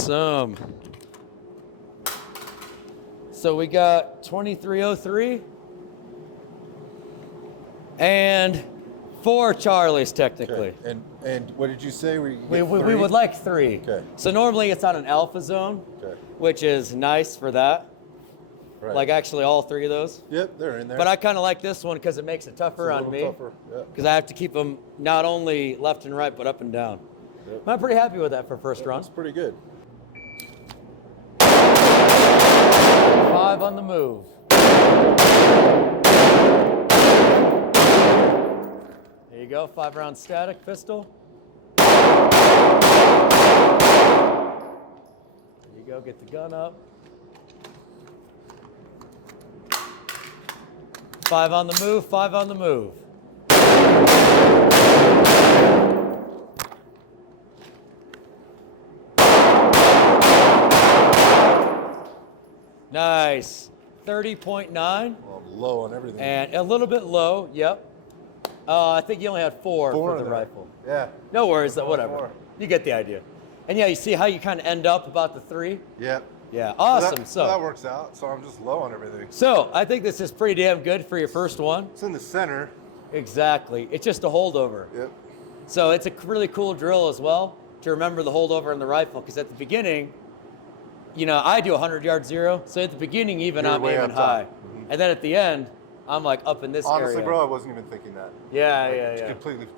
Awesome. So we got 2303 and 4 Charlies technically. Okay. And what did you say? We would like 3. Okay. So normally it's on an alpha zone, Okay. which is nice for that. Right. Like actually all 3 of those. Yep, they're in there. But I kind of like this one because it makes it tougher on me. Because I have to keep them not only left and right, but up and down. Yep. I'm pretty happy with that for first run. That's pretty good. 5 on the move. There you go, 5-round static pistol. There you go, get the gun up. 5 on the move, 5 on the move. Nice. 30.9. Well, I'm low on everything. And a little bit low, yep. I think you only had 4 for the rifle. Yeah. No worries, whatever. 4. You get the idea. And yeah, you see how you kind of end up about the 3? Yep. Yeah, awesome. So that works out. So I'm just low on everything. So I think this is pretty damn good for your first one. It's in the center. Exactly. It's just a holdover. Yep. So it's a really cool drill as well to remember the holdover in the rifle, because at the beginning, you know, I do 100-yard zero. So at the beginning, even I'm aiming high. Mm-hmm. And then at the end, I'm like up in this area. Honestly, bro, I wasn't even thinking that. Yeah, like, yeah. Completely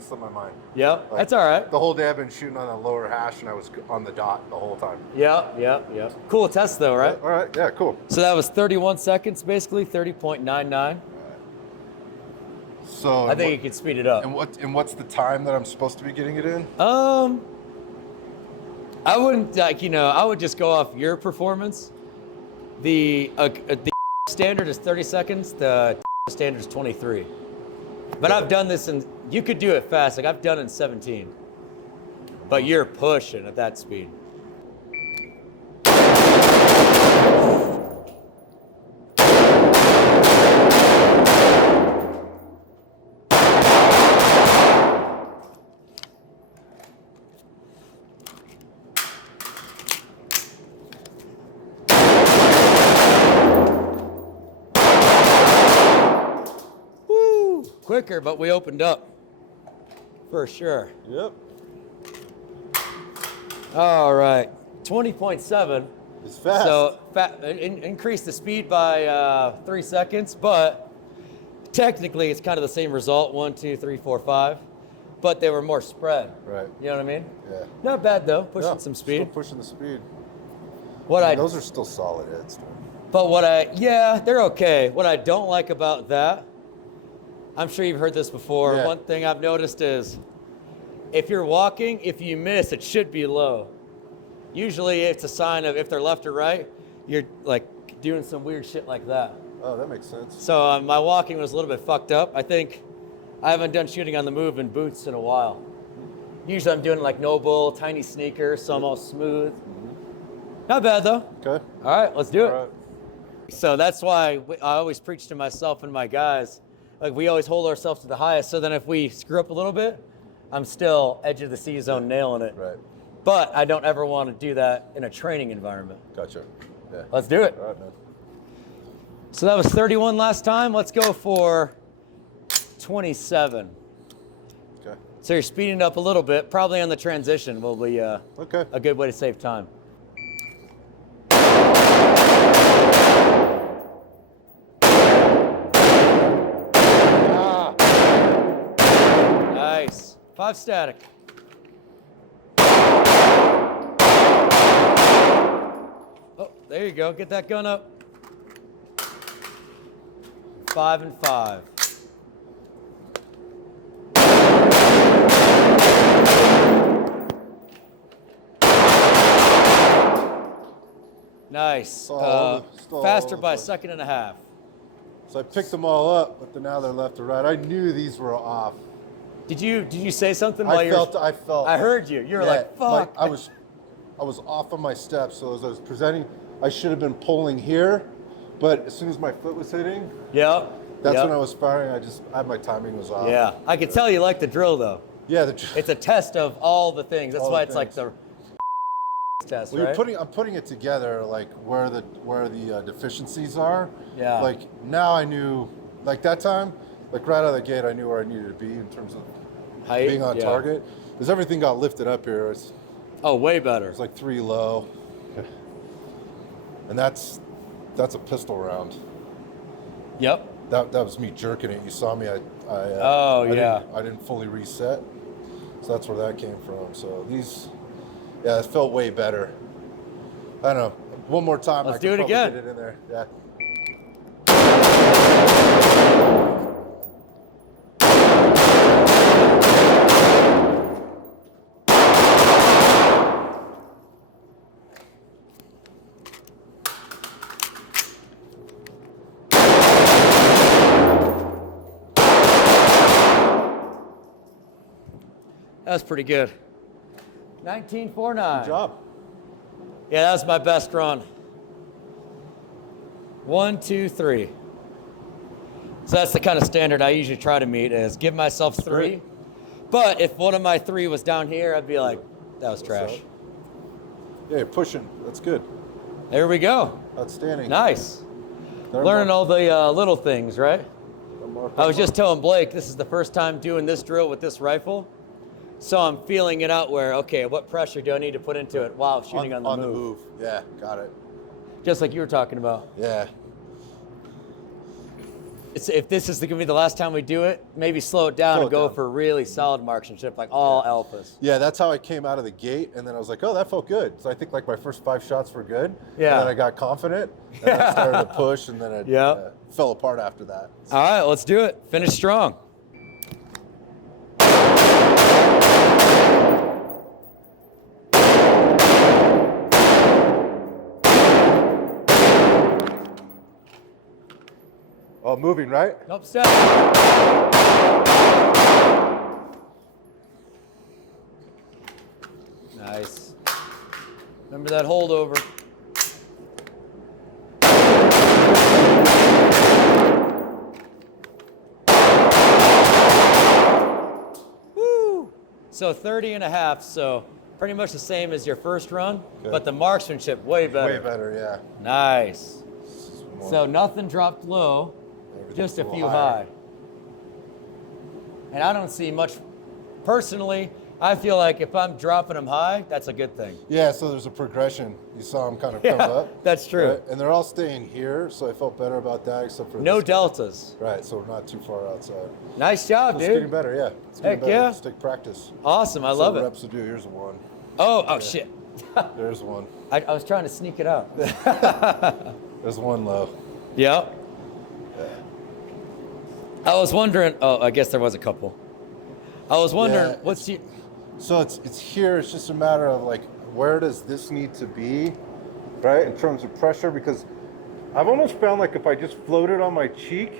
slipped my mind. Yep, like, that's all right. The whole day I've been shooting on a lower hash, and I was on the dot the whole time. Yep. Cool test though, right? All right, yeah, cool. So that was 31 seconds, basically 30.99. So I think you could speed it up. And what's the time that I'm supposed to be getting it in? I wouldn't I would just go off your performance. The standard is 30 seconds. The standard is 23. But I've done this and you could do it fast. Like I've done it in 17. But you're pushing at that speed. Quicker, but we opened up for sure. Yep. All right, 20.7. It's fast. So increase the speed by 3 seconds, but technically it's kind of the same result, 1, 2, 3, 4, 5, but they were more spread. Right. You know what I mean? Yeah. Not bad though, pushing some speed. Still pushing the speed. Those are still solid hits. But they're okay. What I don't like about that, I'm sure you've heard this before. Yeah. One thing I've noticed is if you're walking, if you miss, it should be low. Usually it's a sign of if they're left or right, you're like doing some weird shit like that. Oh, that makes sense. So my walking was a little bit fucked up. I think I haven't done shooting on the move in boots in a while. Usually I'm doing like no bull, tiny sneakers, so I'm all smooth. Not bad though. Okay. All right, let's do it. Right. So that's why I always preach to myself and my guys, like we always hold ourselves to the highest, so then if we screw up a little bit, I'm still edge of the C zone nailing it. Right. But I don't ever want to do that in a training environment. Gotcha. Yeah. Let's do it. All right, man. So that was 31 last time. Let's go for 27. Okay. So you're speeding up a little bit. Probably on the transition will be a good way to save time. Nice. 5 static. Oh, there you go. Get that gun up. 5 and 5. Nice. Faster by a second and a half. So I picked them all up, but now they're left to right. I knew these were off. Did you say something while I felt. I heard you. You were like, fuck. I was off on my steps, so as I was presenting, I should have been pulling here, but as soon as my foot was hitting, that's when I was firing. My timing was off. Yeah, I could tell you like the drill though. Yeah, it's a test of all the things. That's why it's like the test, well, right? I'm putting it together like where the deficiencies are. Yeah. Like now I knew, like that time, like right out of the gate, I knew where I needed to be in terms of height, being on target. Because everything got lifted up here. Oh, way better. It's like 3 low, and that's a pistol round. Yep. That was me jerking it. You saw me. I didn't fully reset, so that's where that came from. So these, it felt way better. I don't know. One more time. Let's do it again. Get it in there. Yeah. That was pretty good. 1949. Good job. Yeah, that was my best run. 1, 2, 3. So that's the kind of standard I usually try to meet is give myself 3. Great. But if one of my 3 was down here, I'd be like, that was trash. Yeah, you're pushing. That's good. There we go. Outstanding. Nice. Learning all the little things, right? I was just telling Blake, this is the first time doing this drill with this rifle. So I'm feeling it out where, okay, what pressure do I need to put into it while shooting on the move? Yeah, got it. Just like you were talking about. Yeah. If this is going to be the last time we do it, maybe slow it down and go for really solid marksmanship, like all alphas. Yeah, that's how I came out of the gate, and then I was like, oh, that felt good. So I think like my first 5 shots were good. Yeah. And then I got confident, and I started to push, and then it fell apart after that. So. All right, let's do it. Finish strong. Oh, moving, right? Nope, step. Nice. Remember that holdover. Woo! So 30 and a half, so pretty much the same as your first run, but the marksmanship way better. Way better, yeah. Nice. So nothing dropped low. Just a few high. And I don't see much, personally, I feel like if I'm dropping them high, that's a good thing. Yeah, so there's a progression. You saw them kind of come up. That's true. Right? And they're all staying here, so I felt better about that, except for no deltas. Right, so we're not too far outside. Nice job, dude. It's getting better, yeah. It's getting better. Yeah. Just take practice. Awesome, I love it. Reps to do. Here's one. Oh, shit. There's one. I was trying to sneak it out. There's one low. Yep. I was wondering, I guess there was a couple. I was wondering, So it's here, it's just a matter of like, where does this need to be, right, in terms of pressure? Because I've almost found like if I just float it on my cheek,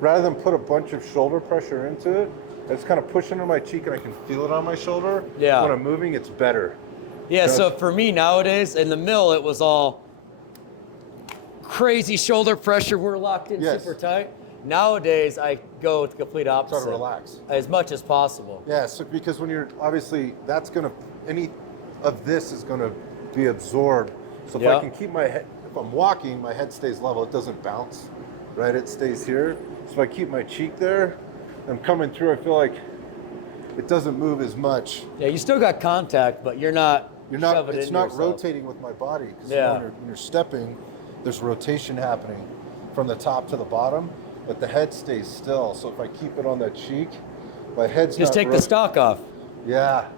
rather than put a bunch of shoulder pressure into it, it's kind of pushing on my cheek and I can feel it on my shoulder. Yeah. When I'm moving, it's better. Yeah, so for me nowadays, in the mill, it was all crazy shoulder pressure. We're locked in super tight. Nowadays, I go with the complete opposite. Try to relax. As much as possible. Yeah, so because when you're, obviously, any of this is going to be absorbed. So if I can keep my head, if I'm walking, my head stays level. It doesn't bounce, right? It stays here. So if I keep my cheek there, I'm coming through, I feel like it doesn't move as much. Yeah, you still got contact, but it's not rotating with my body. Because when you're stepping, there's rotation happening from the top to the bottom. But the head stays still, so if I keep it on that cheek, my head's just take the stock off. Yeah,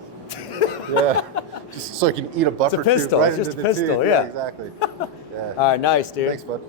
yeah. Just so I can eat a buck or two right into the tooth. Yeah, exactly. Yeah. All right, nice, dude. Thanks, bud.